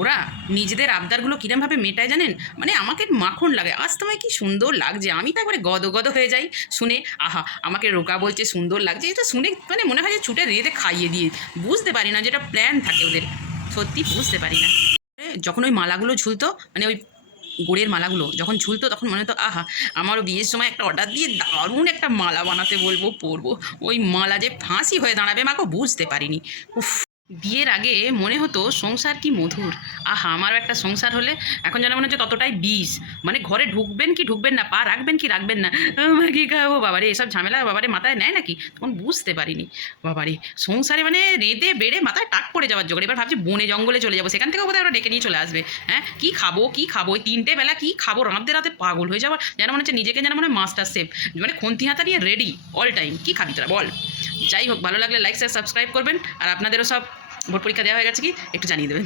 ওরা নিজেদের আবদারগুলো কিরমভাবে মেটায় জানেন? মানে আমাকে মাখন লাগে, আজ তোমায় কি সুন্দর লাগছে, আমি তো একবারে গদগদ হয়ে যাই শুনে। আহা, আমাকে রোকা বলছে সুন্দর লাগছে, এটা শুনে মানে মনে হয় যে ছুটে রেঁধে খাইয়ে দিয়ে। বুঝতে পারি না যেটা প্ল্যান থাকে ওদের, সত্যি বুঝতে পারি না। যখন ওই মালাগুলো ঝুলতো, মানে ওই গুড়ের মালাগুলো যখন ঝুলতো, তখন মনে হতো আহা, আমারও বিয়ের সময় একটা অর্ডার দিয়ে দারুণ একটা মালা বানাতে বলবো, পরবো। ওই মালা যে ফাঁসি হয়ে দাঁড়াবে মাকে বুঝতে পারিনি। উফ, বিয়ের আগে মনে হতো সংসার কি মধুর। আহা, আমারও একটা সংসার হলে এখন যেন মনে হচ্ছে ততটাই বিষ। মানে ঘরে ঢুকবেন কি ঢুকবেন না, পা রাখবেন কি রাখবেন না, আমার কি খাবো বাবারে, এসব ঝামেলা বাবারে মাথায় নেয় নাকি, তখন বুঝতে পারিনি। বাবারে, সংসারে মানে রেঁধে বেড়ে মাথায় টাক পড়ে যাওয়ার জোগাড়। এবার ভাবছি বনে জঙ্গলে চলে যাবো, সেখান থেকেও বোধহয় ওরা ডেকে নিয়ে চলে আসবে। হ্যাঁ, কি খাবো কি খাবো, ওই 3টে বেলা কি খাবো, রাঁধতে রাতে পাগল হয়ে যাওয়ার, যেন মনে হচ্ছে নিজেকে যেন মনে হয় মাস্টার শেফ, মানে খন্তি হাতা নিয়ে রেডি অল টাইম। কি খাবি তোরা বল। যাই হোক, ভালো লাগলে লাইক শেয়ার সাবস্ক্রাইব করবেন, আর আপনাদেরও সব ভোট পরীক্ষা দেওয়া হয়ে গেছে কি একটু জানিয়ে দেবেন।